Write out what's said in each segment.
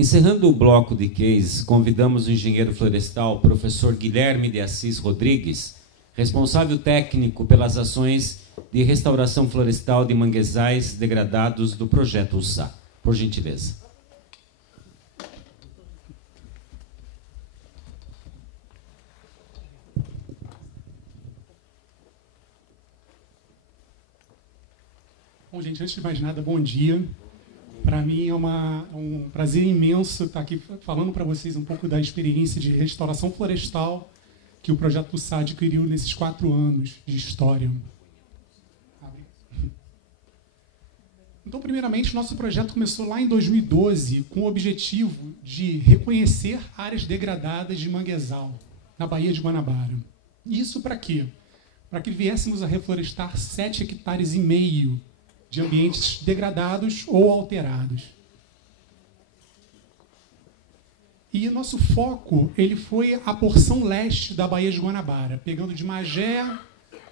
Encerrando o bloco de case, convidamos o engenheiro florestal, professor Guilherme de Assis Rodrigues, responsável técnico pelas ações de restauração florestal de manguezais degradados do projeto USA. Por gentileza. Bom, gente, antes de mais nada, bom dia. Para mim é um prazer imenso estar aqui falando para vocês um pouco da experiência de restauração florestal que o projeto USA adquiriu nesses 4 anos de história. Então, primeiramente, nosso projeto começou lá em 2012 com o objetivo de reconhecer áreas degradadas de manguezal na Baía de Guanabara. Isso para quê? Para que viéssemos a reflorestar 7,5 hectares de ambientes degradados ou alterados. E nosso foco ele foi a porção leste da Baía de Guanabara, pegando de Magé,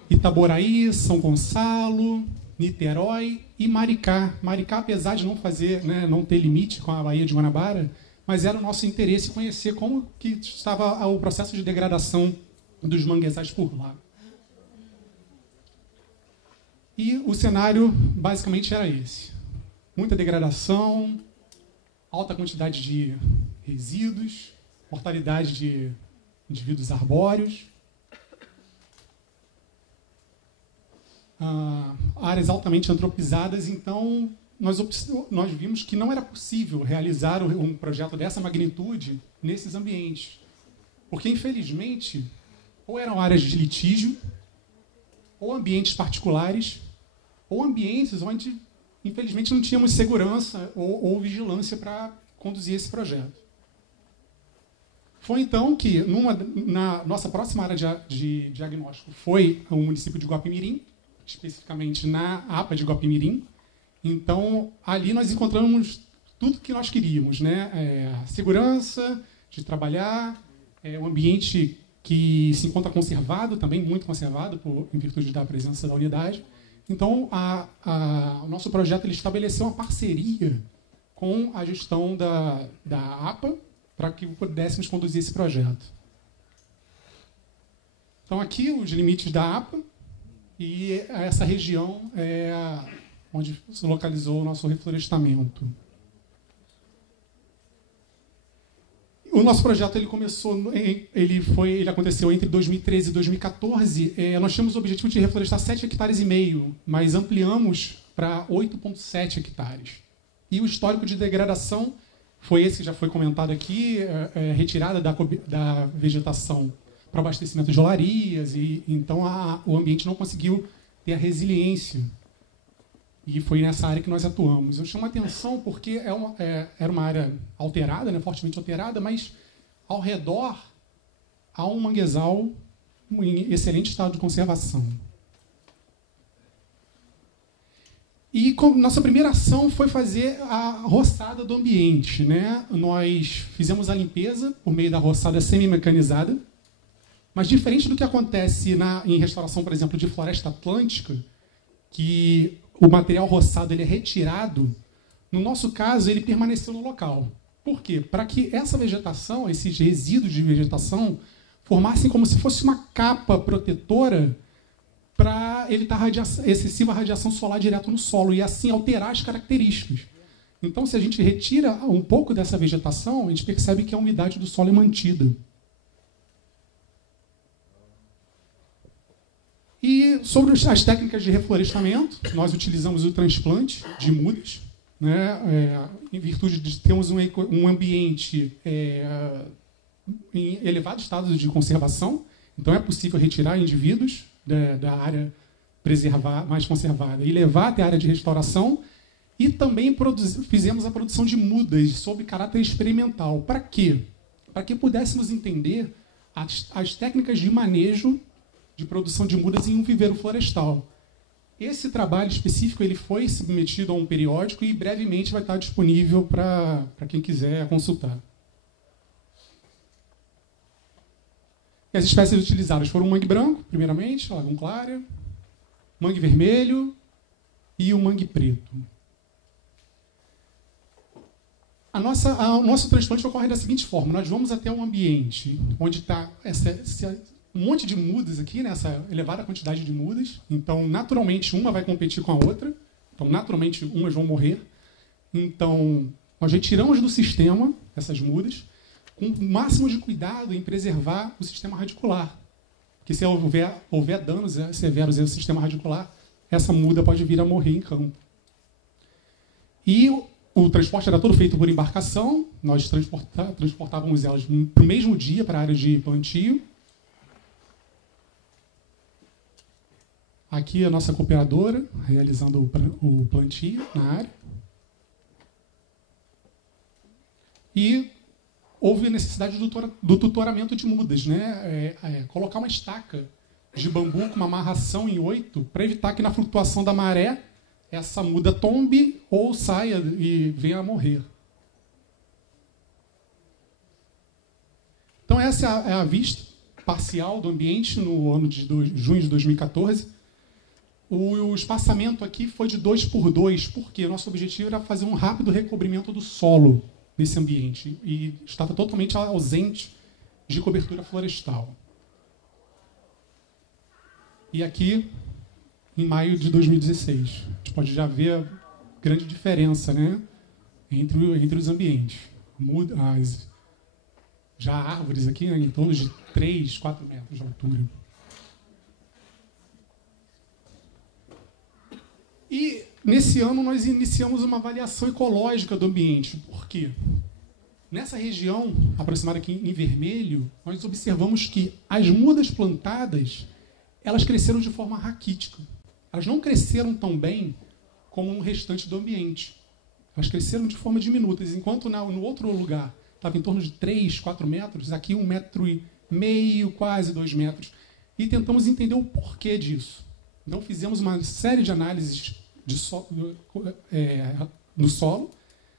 Itaboraí, São Gonçalo, Niterói e Maricá. Maricá, apesar de não ter limite com a Baía de Guanabara, mas era o nosso interesse conhecer como que estava o processo de degradação dos manguezais por lá. E o cenário basicamente era esse. Muita degradação, alta quantidade de resíduos, mortalidade de indivíduos arbóreos, áreas altamente antropizadas. Então, nós vimos que não era possível realizar um projeto dessa magnitude nesses ambientes. Porque, infelizmente, ou eram áreas de litígio, ou ambientes particulares, ou ambientes onde, infelizmente, não tínhamos segurança ou vigilância para conduzir esse projeto. Foi então que, na nossa próxima área de diagnóstico, foi o município de Guapimirim, especificamente na APA de Guapimirim. Então, ali nós encontramos tudo que nós queríamos, né? Segurança de trabalhar, um ambiente que se encontra conservado, também muito conservado, em virtude da presença da unidade. Então, o nosso projeto ele estabeleceu uma parceria com a gestão da APA para que pudéssemos conduzir esse projeto. Então, aqui os limites da APA e essa região é onde se localizou o nosso reflorestamento. O nosso projeto ele aconteceu entre 2013 e 2014. Nós tínhamos o objetivo de reflorestar 7,5 hectares, mas ampliamos para 8,7 hectares. E o histórico de degradação foi esse que já foi comentado aqui, retirada da vegetação para abastecimento de olarias, e então o ambiente não conseguiu ter a resiliência. E foi nessa área que nós atuamos. Eu chamo a atenção porque era uma área alterada, né, fortemente alterada, mas ao redor há um manguezal em excelente estado de conservação. E nossa primeira ação foi fazer a roçada do ambiente, né? Nós fizemos a limpeza por meio da roçada semi-mecanizada, mas diferente do que acontece em restauração, por exemplo, de floresta atlântica, que o material roçado ele é retirado, no nosso caso, ele permaneceu no local. Por quê? Para que essa vegetação, esses resíduos de vegetação, formassem como se fosse uma capa protetora para evitar excessiva radiação solar direto no solo e, assim, alterar as características. Então, se a gente retira um pouco dessa vegetação, a gente percebe que a umidade do solo é mantida. E sobre as técnicas de reflorestamento, nós utilizamos o transplante de mudas, né, em virtude de termos um ambiente em elevado estado de conservação. Então, é possível retirar indivíduos da área mais conservada e levar até a área de restauração. E também fizemos a produção de mudas sob caráter experimental. Para quê? Para que pudéssemos entender as técnicas de manejo de produção de mudas em um viveiro florestal. Esse trabalho específico ele foi submetido a um periódico e brevemente vai estar disponível para quem quiser consultar. As espécies utilizadas foram o mangue branco, primeiramente, Lagoon Clara, mangue vermelho e o mangue preto. O nosso transplante ocorre da seguinte forma: nós vamos até um ambiente onde está um monte de mudas aqui, né, essa elevada quantidade de mudas. Então, naturalmente, uma vai competir com a outra. Então, naturalmente, umas vão morrer. Então, nós retiramos do sistema essas mudas com o máximo de cuidado em preservar o sistema radicular. Porque se houver danos severos ao sistema radicular, essa muda pode vir a morrer em campo. E o transporte era todo feito por embarcação. Nós transportávamos elas para o mesmo dia para a área de plantio. Aqui a nossa cooperadora realizando o plantio na área. E houve necessidade do tutoramento de mudas, né? Colocar uma estaca de bambu com uma amarração em 8 para evitar que na flutuação da maré essa muda tombe ou saia e venha a morrer. Então essa é a vista parcial do ambiente no ano de junho de 2014. O espaçamento aqui foi de 2 por 2, porque o nosso objetivo era fazer um rápido recobrimento do solo desse ambiente e estava totalmente ausente de cobertura florestal. E aqui, em maio de 2016, a gente pode já ver a grande diferença, né, entre os ambientes. Já árvores aqui, né, em torno de 3, 4 metros de altura. E, nesse ano, nós iniciamos uma avaliação ecológica do ambiente. Por quê? Nessa região, aproximada aqui em vermelho, nós observamos que as mudas plantadas, elas cresceram de forma raquítica. Elas não cresceram tão bem como no restante do ambiente. Elas cresceram de forma diminuta. Enquanto no outro lugar estava em torno de 3, 4 metros, aqui 1,5 metro, quase 2 metros. E tentamos entender o porquê disso. Então, fizemos uma série de análises no solo,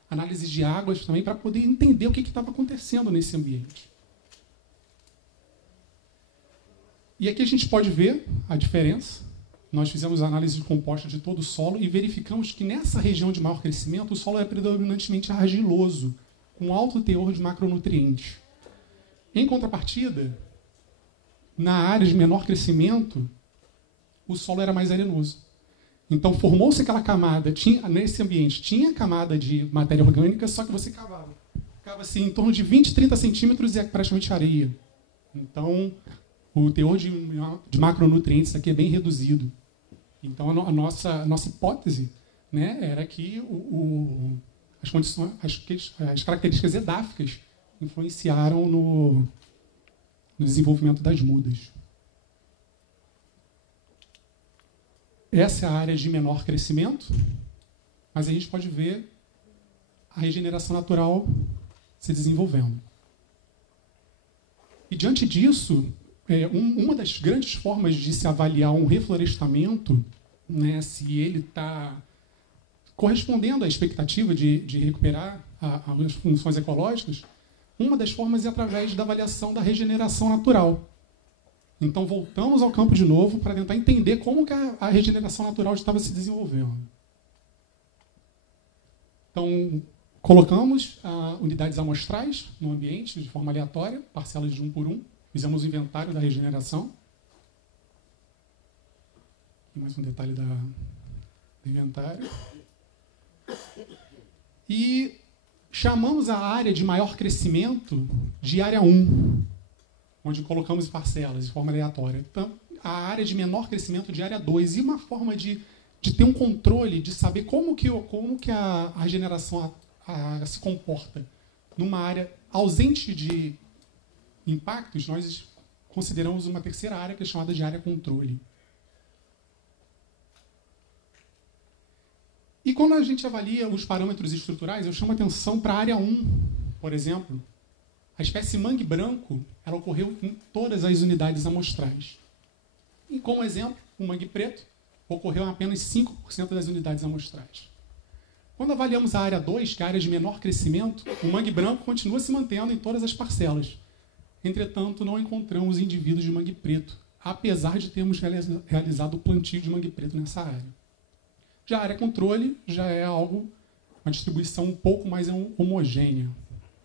análises de águas também, para poder entender o que estava acontecendo nesse ambiente. E aqui a gente pode ver a diferença. Nós fizemos análise composta de todo o solo e verificamos que nessa região de maior crescimento, o solo é predominantemente argiloso, com alto teor de macronutrientes. Em contrapartida, na área de menor crescimento, o solo era mais arenoso. Então, formou-se aquela camada, nesse ambiente, tinha camada de matéria orgânica, só que você cavava. Ficava assim, em torno de 20, 30 centímetros e é praticamente areia. Então, o teor de macronutrientes aqui é bem reduzido. Então, a nossa hipótese, né, era que as condições, as características edáficas influenciaram no desenvolvimento das mudas. Essa é a área de menor crescimento, mas a gente pode ver a regeneração natural se desenvolvendo. E diante disso, uma das grandes formas de se avaliar um reflorestamento, né, se ele está correspondendo à expectativa de recuperar as funções ecológicas, uma das formas é através da avaliação da regeneração natural. Então, voltamos ao campo de novo para tentar entender como que a regeneração natural estava se desenvolvendo. Então, colocamos unidades amostrais no ambiente de forma aleatória, parcelas de 1 por 1. Fizemos o inventário da regeneração. E mais um detalhe do inventário. E chamamos a área de maior crescimento de área 1. Onde colocamos parcelas de forma aleatória. Então, a área de menor crescimento de área 2. E uma forma de ter um controle, de saber como que a regeneração se comporta numa área ausente de impactos, nós consideramos uma terceira área, que é chamada de área controle. E quando a gente avalia os parâmetros estruturais, eu chamo a atenção para a área 1, por exemplo. A espécie mangue branco, ela ocorreu em todas as unidades amostrais. E como exemplo, o mangue preto ocorreu em apenas 5% das unidades amostrais. Quando avaliamos a área 2, que é a área de menor crescimento, o mangue branco continua se mantendo em todas as parcelas. Entretanto, não encontramos indivíduos de mangue preto, apesar de termos realizado o plantio de mangue preto nessa área. Já a área controle já é algo uma distribuição um pouco mais homogênea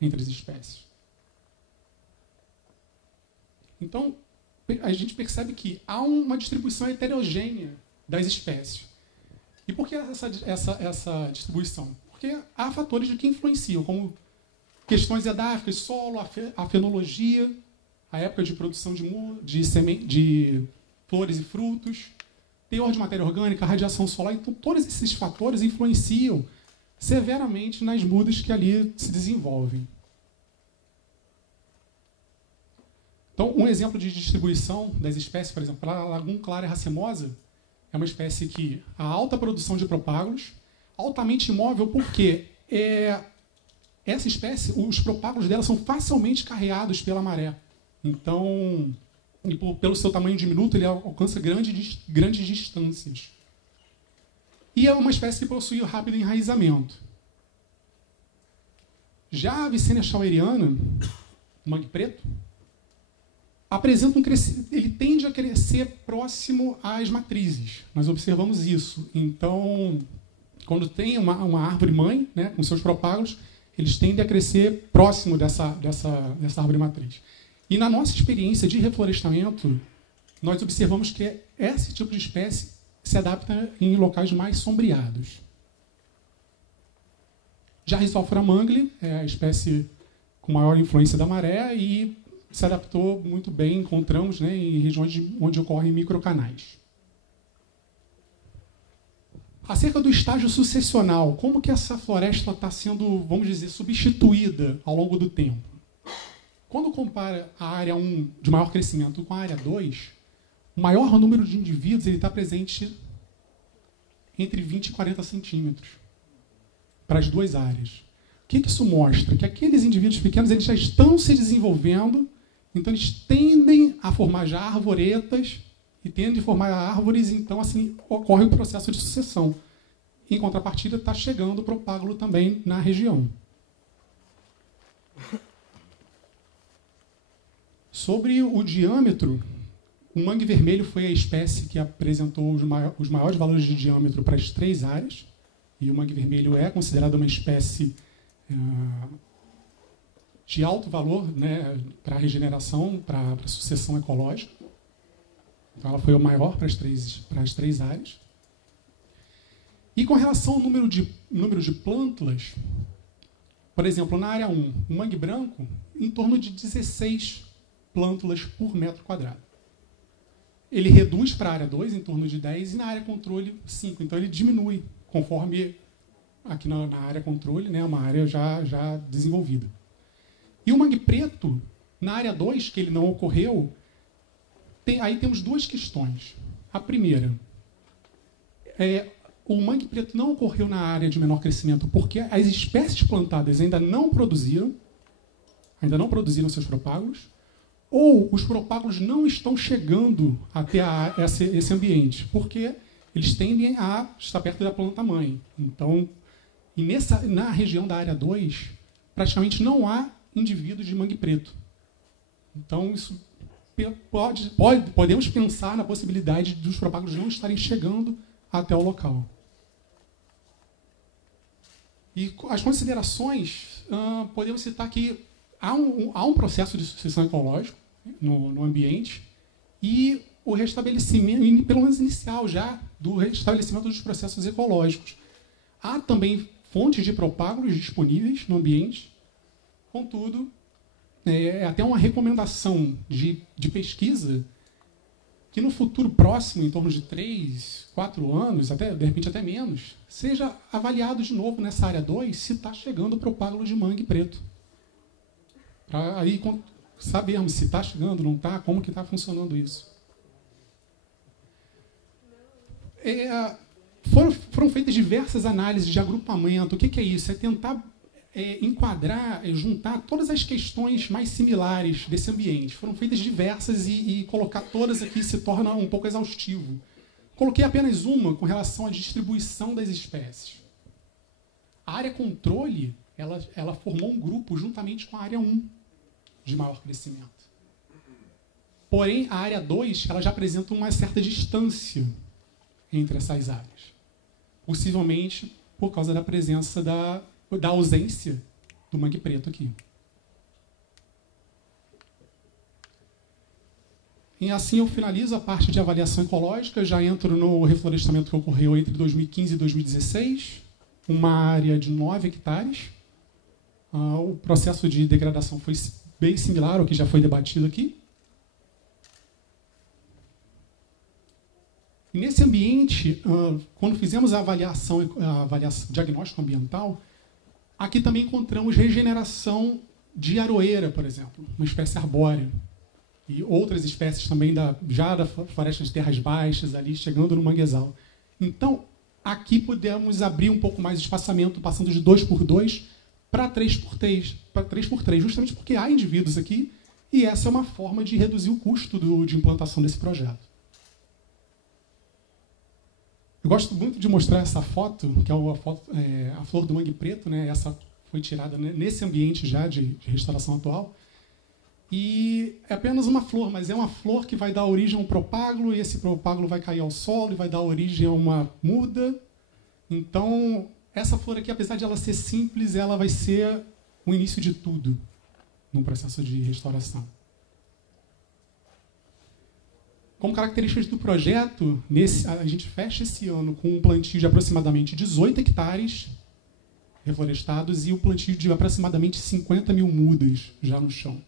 entre as espécies. Então, a gente percebe que há uma distribuição heterogênea das espécies. E por que essa distribuição? Porque há fatores que influenciam, como questões edáficas, solo, a fenologia, a época de produção de flores e frutos, teor de matéria orgânica, radiação solar. Então, todos esses fatores influenciam severamente nas mudas que ali se desenvolvem. Então, um exemplo de distribuição das espécies, por exemplo, a lagunclaria racemosa, é uma espécie que a alta produção de propágulos, altamente imóvel, porque essa espécie, os propágulos dela são facilmente carreados pela maré. Então, pelo seu tamanho diminuto, ele alcança grandes distâncias. E é uma espécie que possui rápido enraizamento. Já a Vicenia schaueriana, o mangue preto, apresenta ele tende a crescer próximo às matrizes. Nós observamos isso. Então, quando tem uma árvore mãe, né, com seus propágulos, eles tendem a crescer próximo dessa árvore matriz. E na nossa experiência de reflorestamento, nós observamos que esse tipo de espécie se adapta em locais mais sombreados. Já a Rhizophora mangli é a espécie com maior influência da maré e se adaptou muito bem, encontramos, né, em regiões onde ocorrem microcanais. Acerca do estágio sucessional, como que essa floresta está sendo, vamos dizer, substituída ao longo do tempo? Quando compara a área 1 de maior crescimento com a área 2, o maior número de indivíduos está presente entre 20 e 40 centímetros para as duas áreas. O que isso mostra? Que aqueles indivíduos pequenos eles já estão se desenvolvendo, então eles tendem a formar já arvoretas e tendem a formar árvores, então assim ocorre o processo de sucessão. Em contrapartida, está chegando o propágulo também na região. Sobre o diâmetro, o mangue vermelho foi a espécie que apresentou os maiores valores de diâmetro para as três áreas, e o mangue vermelho é considerado uma espécie de alto valor, né, para a regeneração, para a sucessão ecológica. Então, ela foi o maior para as três áreas. E com relação ao número de plântulas, por exemplo, na área 1, o mangue branco, em torno de 16 plântulas por metro quadrado. Ele reduz para a área 2, em torno de 10, e na área controle, 5. Então, ele diminui, conforme aqui na área controle, né, uma área já desenvolvida. E o mangue preto, na área 2, que ele não ocorreu, aí temos duas questões. A primeira, o mangue preto não ocorreu na área de menor crescimento porque as espécies plantadas ainda não produziram seus propágulos, ou os propágulos não estão chegando até esse ambiente, porque eles tendem a estar perto da planta-mãe. Então, na região da área 2, praticamente não há indivíduos de mangue preto. Então, isso podemos pensar na possibilidade dos propágulos não estarem chegando até o local. E as considerações, podemos citar que há um processo de sucessão ecológica no ambiente e o restabelecimento, pelo menos inicial já, do restabelecimento dos processos ecológicos. Há também fontes de propágulos disponíveis no ambiente, contudo, é até uma recomendação de pesquisa que no futuro próximo, em torno de 3, 4 anos, de repente até menos, seja avaliado de novo nessa área 2 se está chegando o propágulo de mangue preto. Para aí sabermos se está chegando, não está, como que está funcionando isso. Foram feitas diversas análises de agrupamento. O que é isso? É tentar enquadrar, juntar todas as questões mais similares desse ambiente. Foram feitas diversas e colocar todas aqui se torna um pouco exaustivo. Coloquei apenas uma com relação à distribuição das espécies. A área controle, ela formou um grupo juntamente com a área 1 de maior crescimento. Porém, a área 2 ela já apresenta uma certa distância entre essas áreas. Possivelmente por causa da presença da ausência do mangue preto aqui. E assim eu finalizo a parte de avaliação ecológica, já entro no reflorestamento que ocorreu entre 2015 e 2016, uma área de 9 hectares. O processo de degradação foi bem similar ao que já foi debatido aqui. E nesse ambiente, quando fizemos a avaliação diagnóstico ambiental, aqui também encontramos regeneração de aroeira, por exemplo, uma espécie arbórea. E outras espécies também já da floresta de terras baixas, ali chegando no manguezal. Então, aqui podemos abrir um pouco mais de espaçamento, passando de 2x2 para 3x3, justamente porque há indivíduos aqui, e essa é uma forma de reduzir o custo de implantação desse projeto. Eu gosto muito de mostrar essa foto, que é a flor do mangue preto, né? Essa foi tirada nesse ambiente já de restauração atual. E é apenas uma flor, mas é uma flor que vai dar origem a um propágulo, e esse propágulo vai cair ao solo e vai dar origem a uma muda. Então, essa flor aqui, apesar de ela ser simples, ela vai ser o início de tudo num processo de restauração. Como características do projeto, a gente fecha esse ano com um plantio de aproximadamente 18 hectares reflorestados e o plantio de aproximadamente 50 mil mudas já no chão.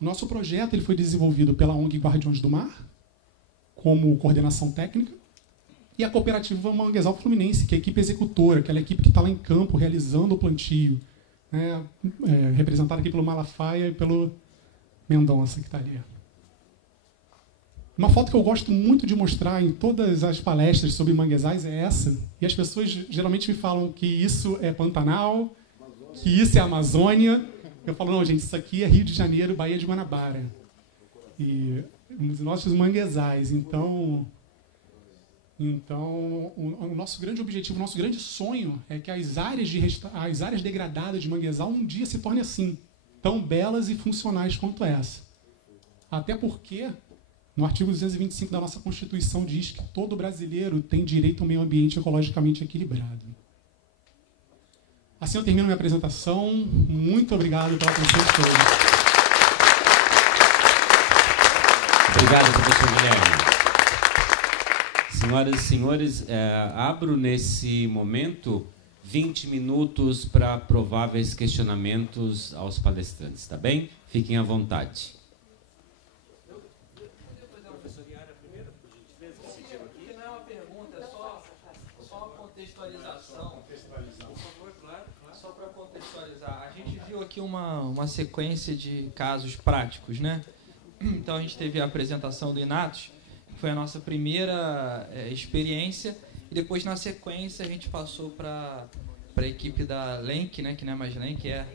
O nosso projeto ele foi desenvolvido pela ONG Guardiões do Mar, como coordenação técnica, e a cooperativa Manguezal Fluminense, que é a equipe executora, aquela equipe que está lá em campo realizando o plantio, né, representada aqui pelo Malafaia e pelo Mendonça, que está ali. Uma foto que eu gosto muito de mostrar em todas as palestras sobre manguezais é essa, e as pessoas geralmente me falam que isso é Pantanal, que isso é Amazônia. Eu falo, não, gente, isso aqui é Rio de Janeiro, Baía de Guanabara. E os nossos manguezais. Então o nosso grande objetivo, o nosso grande sonho é que as áreas degradadas de manguezal um dia se tornem assim, tão belas e funcionais quanto essa. Até porque, no artigo 225 da nossa Constituição, diz que todo brasileiro tem direito a um meio ambiente ecologicamente equilibrado. Assim eu termino minha apresentação. Muito obrigado pela atenção de todos. Obrigado, professor Guilherme. Senhoras e senhores, abro nesse momento 20 minutos para prováveis questionamentos aos palestrantes, tá bem? Fiquem à vontade. Não é uma pergunta, é só uma contextualização. Por favor, claro. Só para contextualizar. A gente viu aqui uma sequência de casos práticos, né? Então a gente teve a apresentação do Inatos, que foi a nossa primeira experiência, e depois na sequência a gente passou para a equipe da Lenk, né? Que não é mais Lenk, é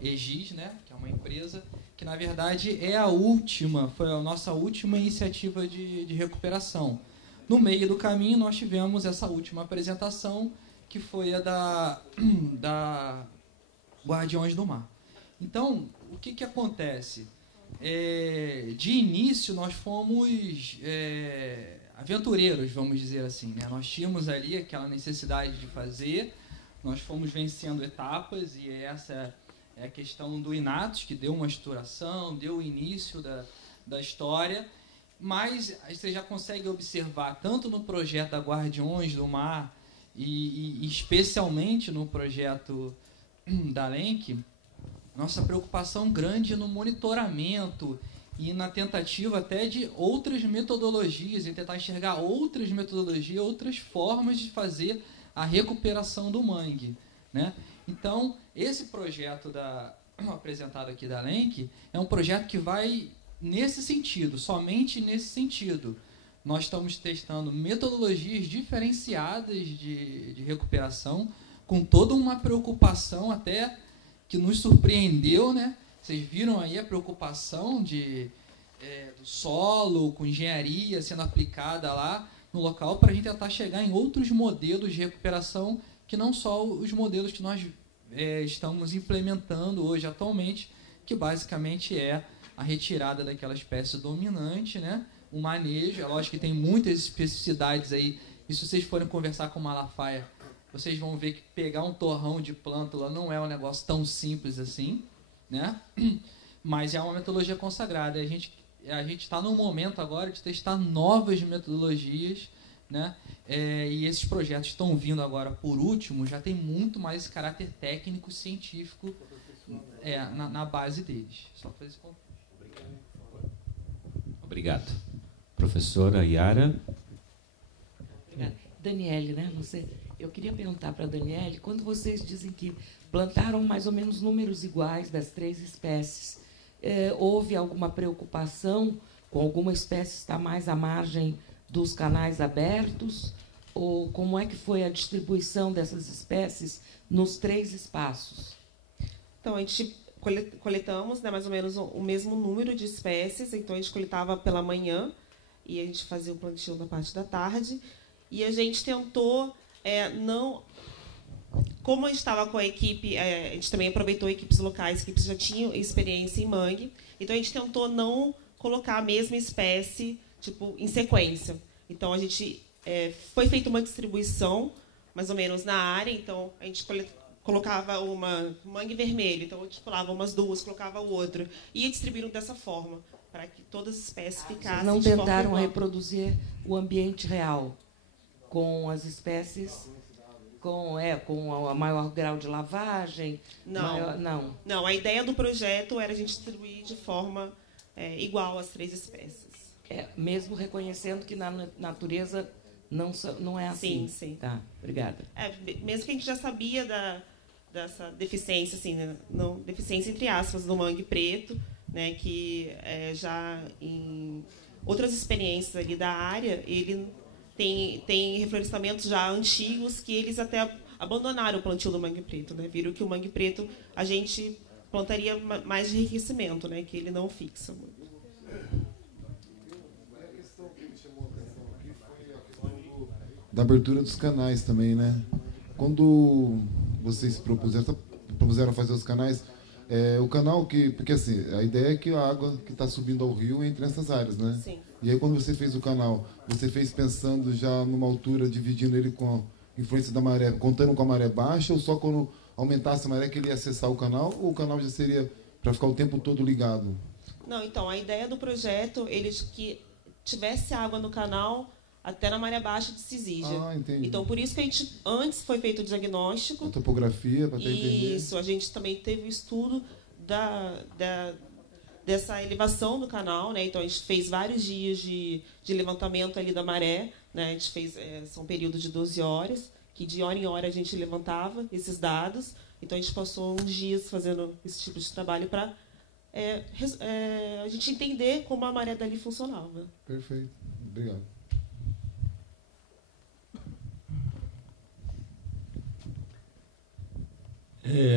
Egis, né? Que é uma empresa que na verdade é foi a nossa última iniciativa de recuperação. No meio do caminho nós tivemos essa última apresentação, que foi a da Guardiões do Mar. Então, o que acontece? De início nós fomos aventureiros, vamos dizer assim, né? Nós tínhamos ali aquela necessidade de fazer, nós fomos vencendo etapas, e essa é a questão do Inatos, que deu uma estruturação, deu o início da história, mas você já consegue observar, tanto no projeto da Guardiões do Mar e especialmente no projeto da Lenk, nossa preocupação grande no monitoramento e na tentativa até de outras metodologias, e tentar enxergar outras metodologias, outras formas de fazer a recuperação do mangue, né? Então, esse projeto apresentado aqui da Lenk é um projeto que vai nesse sentido, somente nesse sentido. Nós estamos testando metodologias diferenciadas de recuperação, com toda uma preocupação até que nos surpreendeu, né? Vocês viram aí a preocupação do solo, com engenharia sendo aplicada lá no local, para a gente tentar chegar em outros modelos de recuperação, que não só os modelos que nós estamos implementando hoje atualmente, que basicamente é a retirada daquela espécie dominante, né? O manejo, é lógico que tem muitas especificidades aí E se vocês forem conversar com o Malafaia, vocês vão ver que pegar um torrão de plântula não é um negócio tão simples assim, né? Mas é uma metodologia consagrada. A gente está num momento agora de testar novas metodologias, né? E esses projetos estão vindo agora, por último, já tem muito mais esse caráter técnico, científico na base deles. Só fazer esse ponto. Obrigado. Professora Yara. Obrigada. Daniele, né? Eu queria perguntar para a Daniele, quando vocês dizem que plantaram mais ou menos números iguais das 3 espécies, houve alguma preocupação com alguma espécie estar mais à margem dos canais abertos? Ou como é que foi a distribuição dessas espécies nos 3 espaços? Então, a gente coletamos, né, mais ou menos o mesmo número de espécies. Então, a gente coletava pela manhã e a gente fazia o plantio na parte da tarde. E a gente tentou não... Como a gente estava com a equipe, a gente também aproveitou equipes locais, equipes que já tinham experiência em mangue. Então, a gente tentou não colocar a mesma espécie tipo, em sequência. Então, a gente foi feita uma distribuição, mais ou menos, na área. Então, a gente colocava uma mangue vermelho, então a gente colocava umas 2, colocava outra. E ia distribuindo dessa forma, para que todas as espécies ficassem não de forma tentaram igual. reproduzir o ambiente real, com as espécies... com a maior grau de lavagem? Não, a ideia do projeto era a gente distribuir de forma igual às 3 espécies. Mesmo reconhecendo que na natureza não é assim? Sim. Tá, obrigada. Mesmo que a gente já sabia dessa deficiência, assim, né? Não, deficiência entre aspas, do mangue preto, né? Que já em outras experiências ali da área, ele... Tem reflorestamentos já antigos que eles até abandonaram o plantio do mangue preto, né? Viram que o mangue preto a gente plantaria mais de enriquecimento, né? Que ele não fixa muito. A questão que me chamou a atenção aqui foi a questão da abertura dos canais também, né? Quando vocês propuseram fazer os canais, o canal porque assim, a ideia é que a água que está subindo ao rio entre nessas áreas, né? Sim. E aí quando você fez o canal, você fez pensando já numa altura, dividindo ele com a influência da maré, contando com a maré baixa, ou só quando aumentasse a maré que ele ia acessar o canal, ou o canal já seria para ficar o tempo todo ligado? Não, então, a ideia do projeto, que tivesse água no canal até na maré baixa de Cisígia. Entendi. Então, por isso que a gente, antes foi feito o diagnóstico. A topografia, para entender. Isso, a gente também teve o estudo dessa elevação do canal, né? Então, a gente fez vários dias de levantamento ali da maré, né? A gente fez, são períodos de 12 horas, que de hora em hora a gente levantava esses dados. Então, a gente passou uns dias fazendo esse tipo de trabalho para a gente entender como a maré dali funcionava. Perfeito. Obrigado.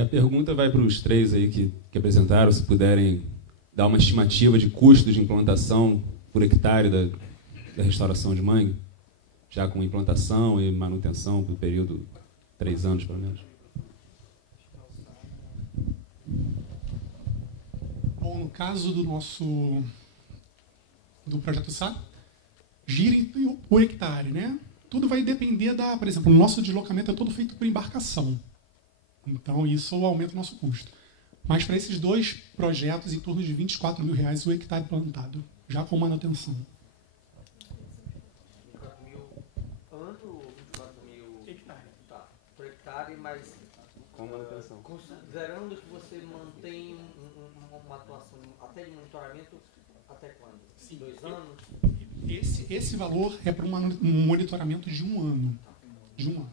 A pergunta vai para os 3 aí que apresentaram, se puderem dar uma estimativa de custo de implantação por hectare da restauração de mangue, já com implantação e manutenção por período 3 anos, pelo menos. Bom, no caso do projeto SAP, gira por hectare, né? Tudo vai depender por exemplo, o nosso deslocamento é todo feito por embarcação. Então, isso aumenta o nosso custo. Mas para esses 2 projetos, em torno de R$24 mil o hectare plantado, já com manutenção. 24 mil ano ou 24 mil hectare? Tá, por hectare, mas Com manutenção. Considerando que você mantém uma atuação até de monitoramento, até quando? Sim. 2 anos? Esse valor é para um monitoramento de 1 ano. De 1 ano.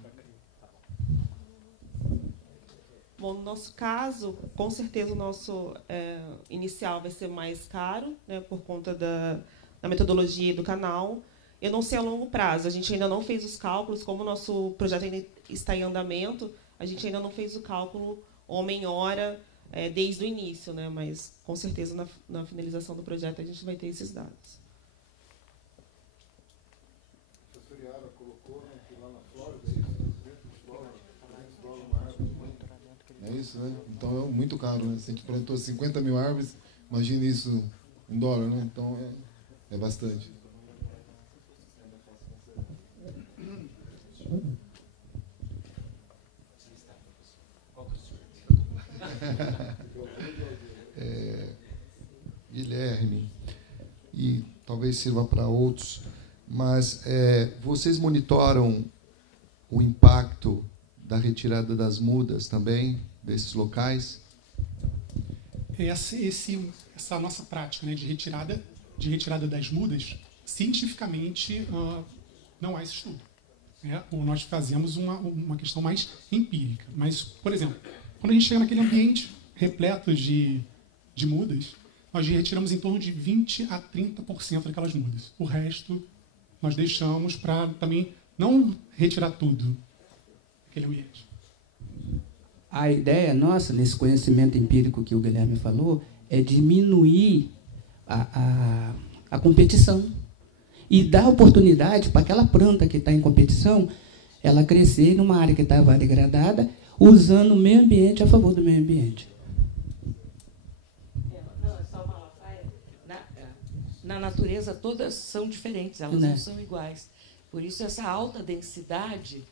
Bom, no nosso caso, com certeza o nosso inicial vai ser mais caro, né, por conta da metodologia do canal. Eu não sei a longo prazo, a gente ainda não fez os cálculos, como o nosso projeto ainda está em andamento, a gente ainda não fez o cálculo homem-hora desde o início, né, mas com certeza na finalização do projeto a gente vai ter esses dados. A professora Yara colocou que lá na Flórida, é isso, né? Então é muito caro, né? Se a gente plantou 50 mil árvores, imagine isso em dólar, né? Então é bastante. Guilherme, e talvez sirva para outros, mas vocês monitoram o impacto da retirada das mudas também, desses locais? Essa nossa prática, né, de retirada das mudas, cientificamente não há esse estudo. Nós fazemos uma questão mais empírica. Mas, por exemplo, quando a gente chega naquele ambiente repleto de mudas, nós retiramos em torno de 20% a 30% daquelas mudas. O resto nós deixamos para também não retirar tudo daquele ambiente. A ideia nossa, nesse conhecimento empírico que o Guilherme falou, é diminuir a competição e dar oportunidade para aquela planta que está em competição, ela crescer numa área que estava degradada, usando o meio ambiente a favor do meio ambiente. Na natureza, todas são diferentes, elas não são iguais. Por isso, essa alta densidade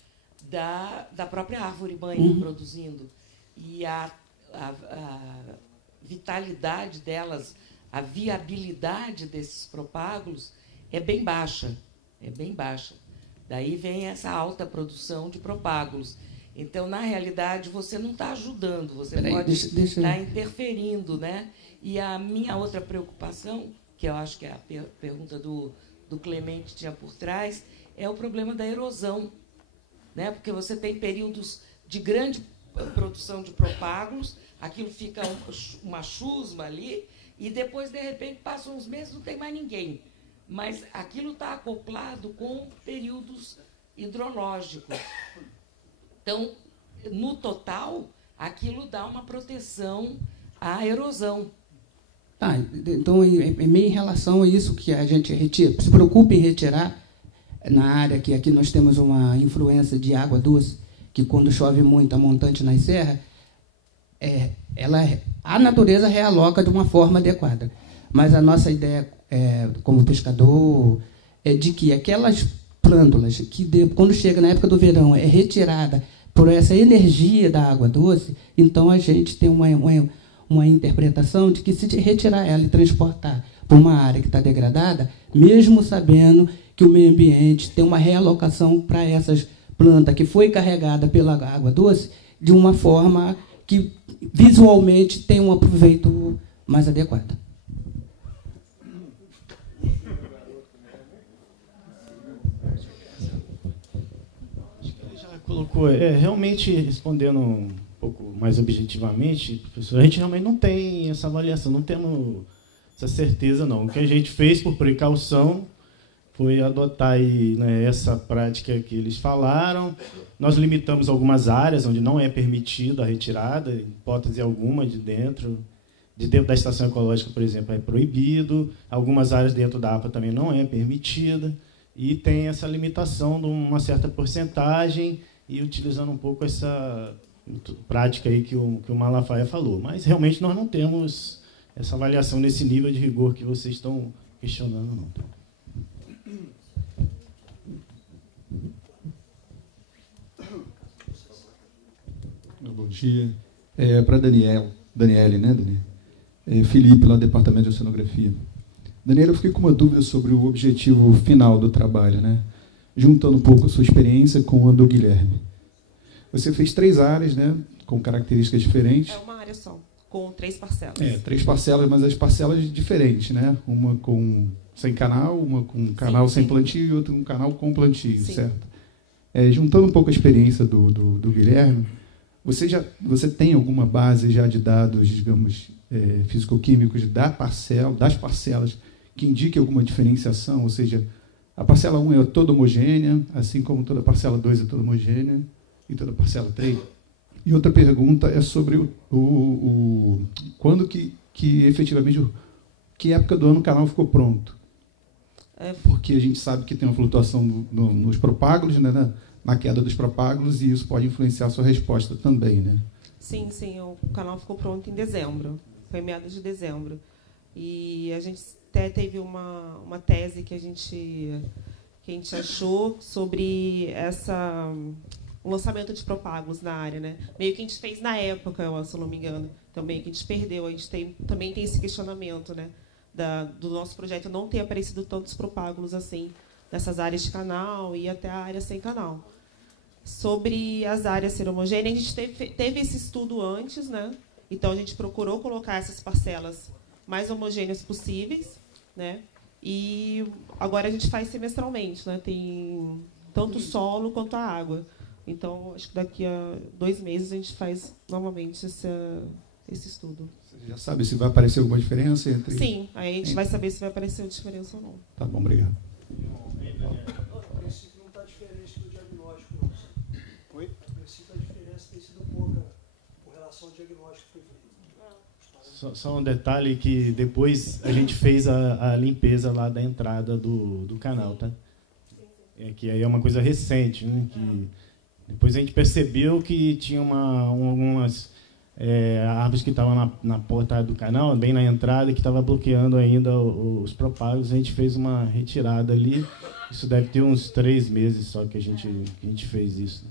da própria árvore-mãe produzindo. E a vitalidade delas, a viabilidade desses propágulos é bem baixa. É bem baixa. Daí vem essa alta produção de propágulos. Então, na realidade, você não está ajudando, você pode estar interferindo, né? E a minha outra preocupação, que eu acho que é a pergunta do Clemente tinha por trás, é o problema da erosão, né? Porque você tem períodos de grande produção de propágulos, aquilo fica uma chusma ali, e depois, de repente, passam uns meses, não tem mais ninguém. Mas aquilo está acoplado com períodos hidrológicos. Então, no total, aquilo dá uma proteção à erosão. Tá, então, é meio em relação a isso que a gente se preocupa em retirar na área que aqui nós temos uma influência de água doce, que quando chove muito, a montante nas serras, a natureza realoca de uma forma adequada. Mas a nossa ideia, como pescador, é de que aquelas plântulas que, quando chega na época do verão, é retirada por essa energia da água doce, então a gente tem uma interpretação de que, se retirar ela e transportar para uma área que está degradada, mesmo sabendo que o meio ambiente tem uma realocação para essas plantas que foi carregada pela água doce de uma forma que visualmente tem um aproveito mais adequado. Colocou, realmente, respondendo um pouco mais objetivamente, professor, a gente realmente não tem essa avaliação, não temos essa certeza, não. O que a gente fez por precaução foi adotar aí, né, essa prática que eles falaram. Nós limitamos algumas áreas onde não é permitida a retirada, hipótese alguma de dentro da estação ecológica, por exemplo, é proibido. Algumas áreas dentro da APA também não é permitida. E tem essa limitação de uma certa porcentagem, e utilizando um pouco essa prática aí que o Malafaia falou. Mas, realmente, nós não temos essa avaliação nesse nível de rigor que vocês estão questionando, não. Bom dia. Para Daniele, né, Daniel? Felipe, lá do Departamento de Oceanografia. Daniel, eu fiquei com uma dúvida sobre o objetivo final do trabalho, né? Juntando um pouco a sua experiência com a do Guilherme. Você fez 3 áreas, né, com características diferentes. É uma área só, com 3 parcelas. 3 parcelas, mas as parcelas diferentes, né? Uma sem canal, uma com canal sem plantio e outra com canal com plantio, certo? Juntando um pouco a experiência do Guilherme, você tem alguma base já de dados, digamos, físico-químicos das parcelas que indique alguma diferenciação? Ou seja, a parcela 1 é toda homogênea, assim como toda a parcela 2 é toda homogênea, e toda a parcela 3. E outra pergunta é sobre quando que efetivamente, que época do ano o canal ficou pronto? Porque a gente sabe que tem uma flutuação nos propágulos, né, na queda dos propágulos, e isso pode influenciar a sua resposta também, né? Sim, o canal ficou pronto em dezembro, foi meados de dezembro. E a gente até teve uma tese que a gente achou sobre um lançamento de propágulos na área, né? Meio que a gente fez na época, se eu não me engano, também que a gente perdeu. A gente também tem esse questionamento, né? Do nosso projeto não ter aparecido tantos propágulos assim nessas áreas de canal e até a área sem canal. Sobre as áreas ser homogêneas, a gente teve esse estudo antes, né? Então a gente procurou colocar essas parcelas mais homogêneas possíveis, né? E agora a gente faz semestralmente, né? Tem tanto o solo quanto a água. Então acho que daqui a 2 meses a gente faz novamente esse estudo. Você já sabe se vai aparecer alguma diferença entre... Sim, aí a gente vai saber se vai aparecer uma diferença ou não. Tá bom, obrigado. A princípio não está diferente do diagnóstico, não. Oi? A princípio a diferença tem sido pouca com relação ao diagnóstico que foi feito. Só um detalhe que depois a gente fez a limpeza lá da entrada do canal, tá? Que aí é uma coisa recente, né? Que depois a gente percebeu que tinha algumas árvores que estavam na porta do canal, bem na entrada, que estava bloqueando ainda os propágulos. A gente fez uma retirada ali. Isso deve ter uns 3 meses só que a gente fez isso.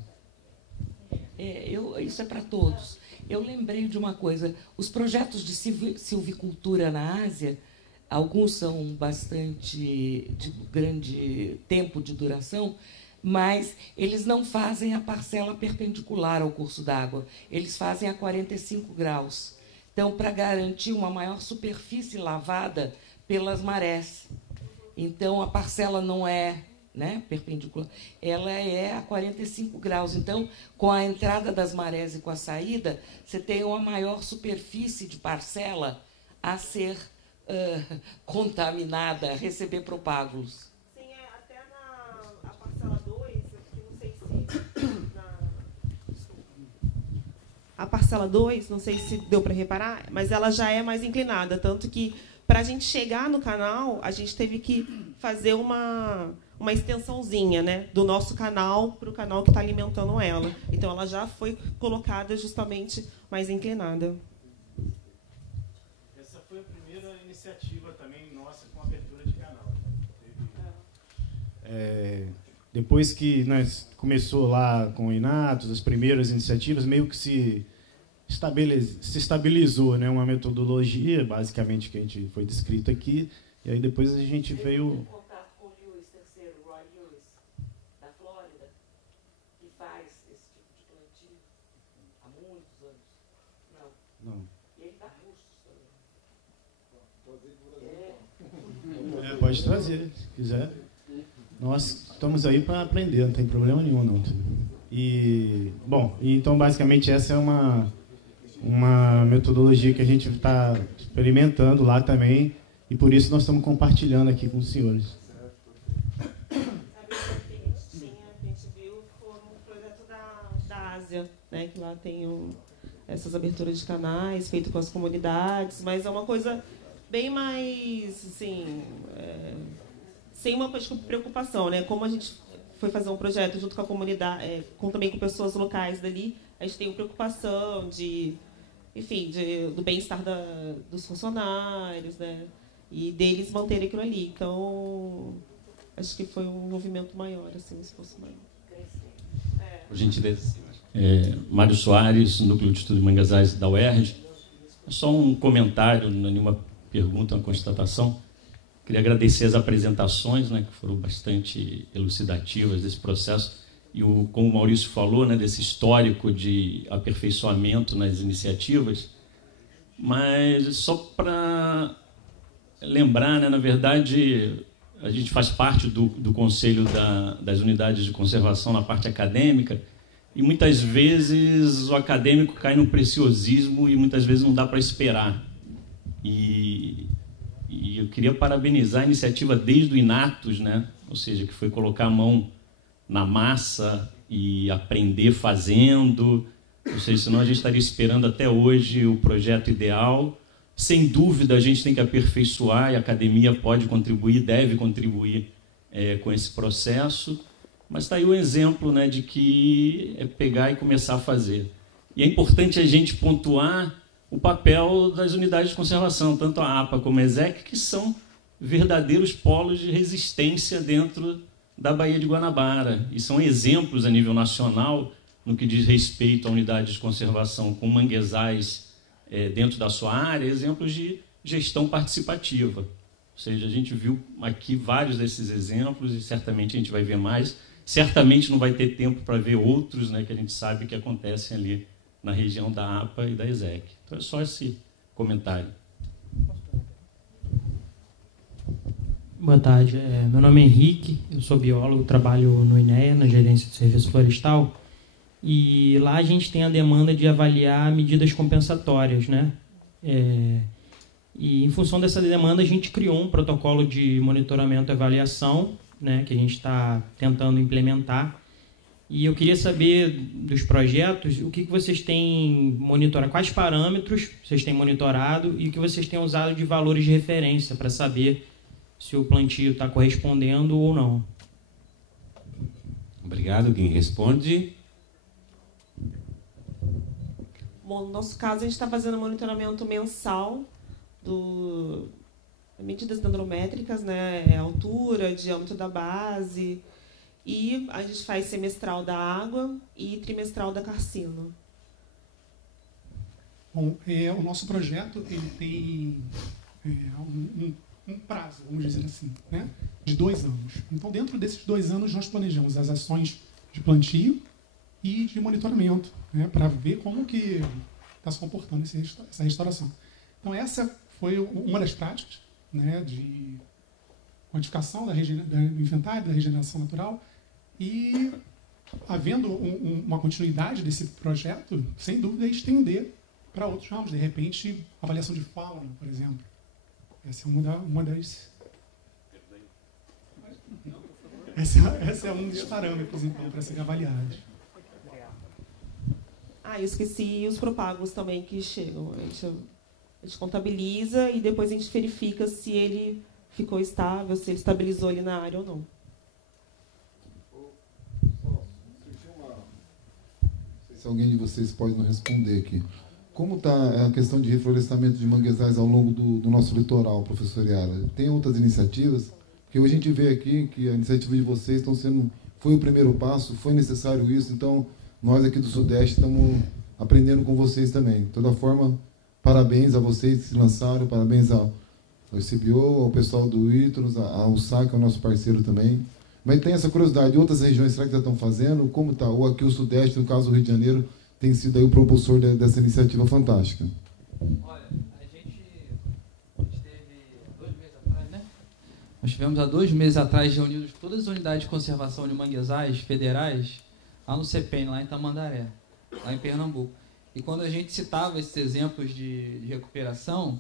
Isso é para todos. Eu lembrei de uma coisa. Os projetos de silvicultura na Ásia, alguns são bastante de grande tempo de duração, mas eles não fazem a parcela perpendicular ao curso d'água. Eles fazem a 45 graus. Então, para garantir uma maior superfície lavada pelas marés. Então, a parcela não é, né, perpendicular, ela é a 45 graus. Então, com a entrada das marés e com a saída, você tem uma maior superfície de parcela a ser contaminada, a receber propágulos. Sim, até a parcela 2, não sei se... A parcela 2, não sei se deu para reparar, mas ela já é mais inclinada, tanto que, para a gente chegar no canal, a gente teve que fazer uma extensãozinha, né, do nosso canal para o canal que está alimentando ela. Então, ela já foi colocada justamente mais inclinada. Essa foi a primeira iniciativa também nossa com abertura de canal. Depois que nós começou lá com o Inatos, as primeiras iniciativas, meio que se estabilizou, né, uma metodologia, basicamente, que a gente foi descrito aqui, e aí depois a gente veio... Em contato com o Lewis III, Roy Lewis, da Flórida, que faz esse tipo de plantio há muitos anos. Não. E ele dá cursos também. Pode trazer, se quiser. Nós estamos aí para aprender, não tem problema nenhum, não. E, bom, então, basicamente, essa é uma metodologia que a gente está experimentando lá também, e por isso nós estamos compartilhando aqui com os senhores. A gente viu foi um projeto da Ásia, né, que lá tem essas aberturas de canais, feito com as comunidades, mas é uma coisa bem mais, assim... sem uma preocupação, né? Como a gente foi fazer um projeto junto com a comunidade, também com pessoas locais dali, a gente tem uma preocupação do bem-estar dos funcionários, né? E deles manterem aquilo ali. Então, acho que foi um movimento maior, assim, um esforço maior. Por gentileza. Mário Soares, Núcleo de Estudos de Manguezais da UERJ. Só um comentário, nenhuma pergunta, uma constatação. Queria agradecer as apresentações, né, que foram bastante elucidativas desse processo. E, como o Maurício falou, né, desse histórico de aperfeiçoamento nas iniciativas. Mas só para lembrar, né, na verdade, a gente faz parte do Conselho das Unidades de Conservação na parte acadêmica, e muitas vezes o acadêmico cai no preciosismo e muitas vezes não dá para esperar. E eu queria parabenizar a iniciativa desde o Inatos, né? Ou seja, que foi colocar a mão na massa e aprender fazendo. Ou seja, senão a gente estaria esperando até hoje o projeto ideal. Sem dúvida, a gente tem que aperfeiçoar, e a academia pode contribuir, deve contribuir com esse processo. Mas está aí o exemplo, né, de que é pegar e começar a fazer. E é importante a gente pontuar o papel das unidades de conservação, tanto a APA como a ESEC, que são verdadeiros polos de resistência dentro da Baía de Guanabara. E são exemplos a nível nacional no que diz respeito à unidade de conservação com manguezais dentro da sua área, exemplos de gestão participativa. Ou seja, a gente viu aqui vários desses exemplos e certamente a gente vai ver mais. Certamente não vai ter tempo para ver outros, né, que a gente sabe que acontecem ali na região da APA e da ESEC. Então é só esse comentário. Boa tarde, meu nome é Henrique, eu sou biólogo, trabalho no INEA, na Gerência de Serviço Florestal, e lá a gente tem a demanda de avaliar medidas compensatórias, né? E em função dessa demanda a gente criou um protocolo de monitoramento e avaliação, né, que a gente está tentando implementar. E eu queria saber dos projetos, o que vocês têm monitorado, quais parâmetros vocês têm monitorado e o que vocês têm usado de valores de referência para saber se o plantio está correspondendo ou não. Obrigado. Quem responde? Bom, no nosso caso, a gente está fazendo monitoramento mensal do medidas dendrométricas, né, altura, diâmetro da base, e a gente faz semestral da água e trimestral da carcino. Bom, o nosso projeto ele tem um prazo, vamos dizer assim, né, de 2 anos. Então, dentro desses 2 anos, nós planejamos as ações de plantio e de monitoramento, né, para ver como que está se comportando essa restauração. Então, essa foi uma das práticas, né, de quantificação do inventário, da regeneração natural, e havendo uma continuidade desse projeto, sem dúvida, estender para outros ramos. De repente, avaliação de fauna, por exemplo. Essa é uma das... Essa é um dos parâmetros, então, para serem avaliados. Eu esqueci os propagos também que chegam. A gente contabiliza e depois a gente verifica se ele ficou estável, se ele estabilizou ali na área ou não. Não sei se alguém de vocês pode nos responder aqui. Como está a questão de reflorestamento de manguezais ao longo do nosso litoral, professor Yara? Tem outras iniciativas? Porque hoje a gente vê aqui que a iniciativa de vocês foi o primeiro passo, foi necessário isso, então nós aqui do Sudeste estamos aprendendo com vocês também. De toda forma, parabéns a vocês que se lançaram, parabéns ao CBO, ao pessoal do ITROS, ao SAC, que é o nosso parceiro também. Mas tem essa curiosidade, outras regiões, será que já estão fazendo? Como está? Ou aqui o Sudeste, no caso do Rio de Janeiro, tem sido aí o propulsor dessa iniciativa fantástica. Olha, a gente teve 2 meses atrás, né? Nós tivemos há 2 meses atrás reunidos todas as unidades de conservação de manguezais federais lá no CPEN, lá em Tamandaré, lá em Pernambuco. E quando a gente citava esses exemplos de recuperação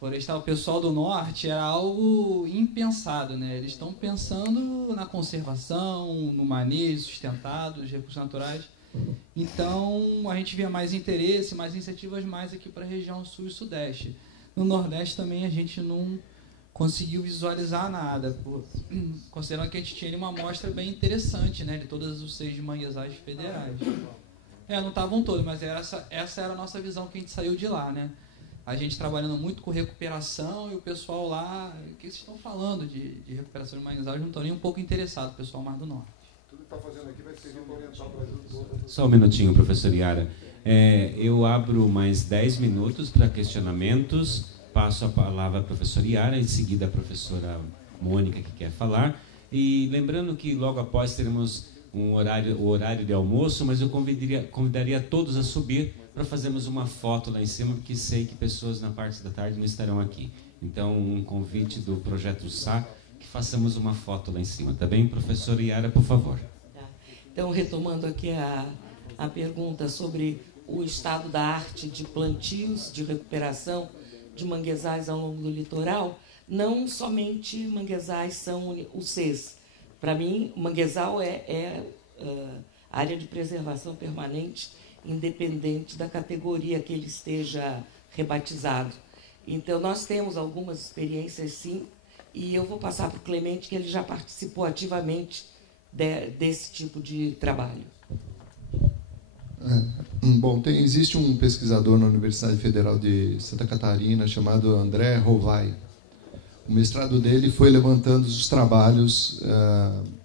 florestal, o pessoal do norte era algo impensado, né? Eles estão pensando na conservação, no manejo sustentado dos recursos naturais. Então, a gente via mais interesse, mais iniciativas mais aqui para a região sul e sudeste. No nordeste também a gente não conseguiu visualizar nada, considerando que a gente tinha uma amostra bem interessante, né, de todas os 6 manguezais federais. Não estavam todos, mas essa era a nossa visão que a gente saiu de lá, né? A gente trabalhando muito com recuperação e o pessoal lá, o que vocês estão falando de recuperação de manguezais, não estão nem um pouco interessados, o pessoal mais do norte. Tudo que está fazendo aqui vai servir para orientar o Brasil todo. Só um minutinho, professor Yara. Eu abro mais 10 minutos para questionamentos. Passo a palavra à professora Yara, em seguida a professora Mônica, que quer falar. E lembrando que logo após teremos o horário de almoço, mas eu convidaria todos a subir para fazermos uma foto lá em cima, porque sei que pessoas na parte da tarde não estarão aqui. Então, um convite do Projeto SA, que façamos uma foto lá em cima. Tá bem? Professora Yara, por favor. Então, retomando aqui a pergunta sobre o estado da arte de plantios, de recuperação de manguezais ao longo do litoral, não somente manguezais são os Cs. Para mim, o manguezal é área de preservação permanente, independente da categoria que ele esteja rebatizado. Então, nós temos algumas experiências, sim, e eu vou passar para o Clemente, que ele já participou ativamente desse tipo de trabalho. Bom, existe um pesquisador na Universidade Federal de Santa Catarina chamado André Rovai. O mestrado dele foi levantando os trabalhos,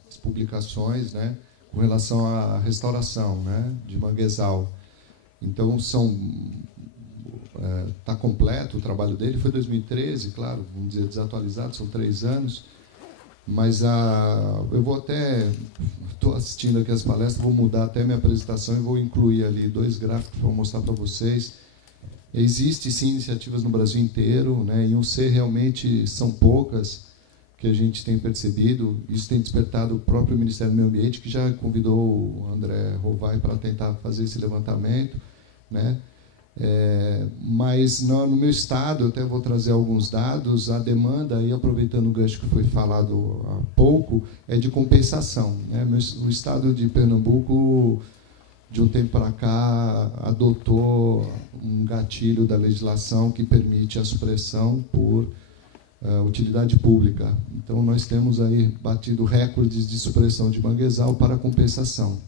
as publicações, né, com relação à restauração, né, de manguezal. Então, está completo o trabalho dele. Foi 2013, claro, vamos dizer, desatualizado, são 3 anos. Mas eu vou até... Estou assistindo aqui as palestras, vou mudar até minha apresentação e vou incluir ali 2 gráficos para mostrar para vocês. Existem, sim, iniciativas no Brasil inteiro, né? Em UC realmente são poucas que a gente tem percebido. Isso tem despertado o próprio Ministério do Meio Ambiente, que já convidou o André Rovai para tentar fazer esse levantamento, né? Mas no meu estado, eu até vou trazer alguns dados, a demanda, e aproveitando o gancho que foi falado há pouco, é de compensação, né? O estado de Pernambuco, de um tempo para cá, adotou um gatilho da legislação que permite a supressão por utilidade pública. Então, nós temos aí batido recordes de supressão de manguezal para compensação,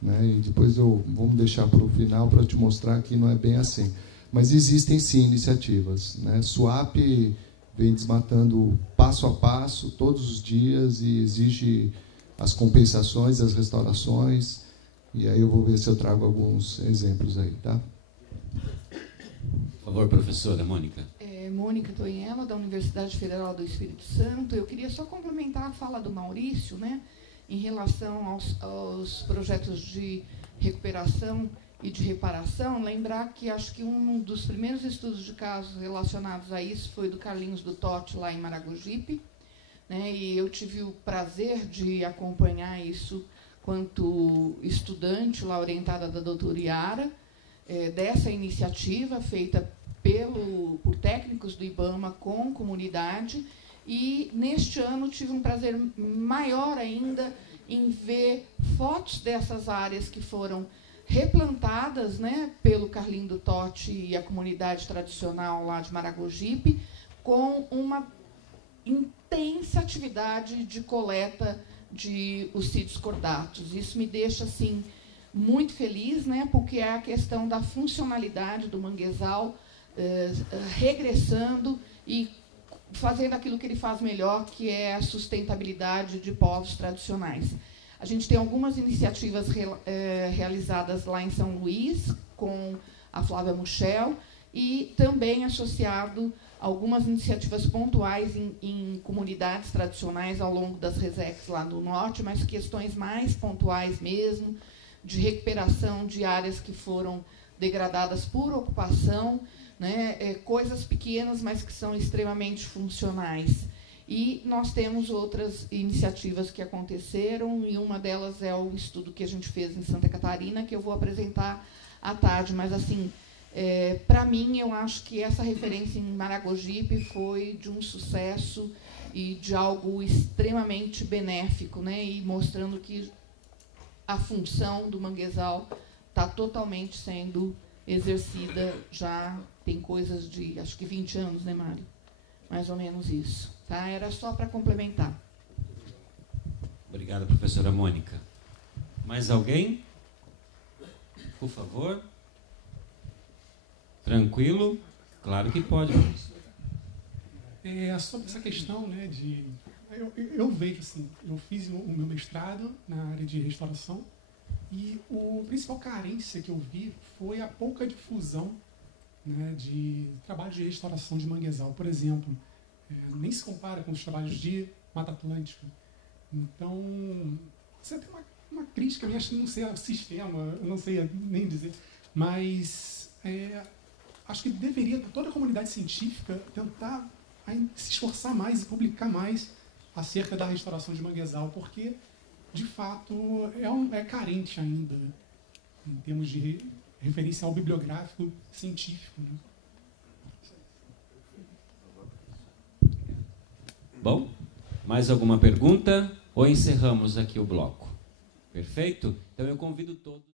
né? E depois vamos deixar para o final para te mostrar que não é bem assim. Mas existem, sim, iniciativas, né? SUAP vem desmatando passo a passo, todos os dias, e exige as compensações, as restaurações. E aí eu vou ver se eu trago alguns exemplos aí, tá? Por favor, professora Mônica. Mônica Tonhela, da Universidade Federal do Espírito Santo. Eu queria só complementar a fala do Maurício, né, em relação aos projetos de recuperação e de reparação. Lembrar que acho que um dos primeiros estudos de casos relacionados a isso foi do Carlinhos do Totti, lá em Maragogipe, né, e eu tive o prazer de acompanhar isso quanto estudante, lá orientada da doutora Yara, dessa iniciativa feita por técnicos do IBAMA com comunidade. E neste ano tive um prazer maior ainda em ver fotos dessas áreas que foram replantadas, né, pelo Carlinho do Totti e a comunidade tradicional lá de Maragogipe, com uma intensa atividade de coleta de ossídeos cordatos. Isso me deixa assim muito feliz, né, porque é a questão da funcionalidade do manguezal regressando e fazendo aquilo que ele faz melhor, que é a sustentabilidade de povos tradicionais. A gente tem algumas iniciativas realizadas lá em São Luís, com a Flávia Muchel, e também associado algumas iniciativas pontuais em comunidades tradicionais ao longo das RESECs lá no norte, mas questões mais pontuais mesmo, de recuperação de áreas que foram degradadas por ocupação, né, coisas pequenas, mas que são extremamente funcionais. E nós temos outras iniciativas que aconteceram, e uma delas é o estudo que a gente fez em Santa Catarina, que eu vou apresentar à tarde. Mas, assim, para mim, eu acho que essa referência em Maragogipe foi de um sucesso e de algo extremamente benéfico, né, e mostrando que a função do manguezal está totalmente sendo exercida, já tem coisas de, acho que 20 anos, né, Mário? Mais ou menos isso. Tá? Era só para complementar. Obrigado, professora Mônica. Mais alguém? Por favor. Tranquilo? Claro que pode. Sobre essa questão, né, de... Eu vejo assim, eu fiz o meu mestrado na área de restauração, e a principal carência que eu vi foi a pouca difusão, né, de trabalhos de restauração de manguezal, por exemplo. Nem se compara com os trabalhos de Mata Atlântica. Então, você tem uma crítica, eu acho que não sei o sistema, eu não sei nem dizer, mas acho que deveria toda a comunidade científica tentar se esforçar mais e publicar mais acerca da restauração de manguezal, porque, de fato, é carente ainda, em termos de referencial bibliográfico científico, né? Bom, mais alguma pergunta? Ou encerramos aqui o bloco? Perfeito? Então eu convido todos...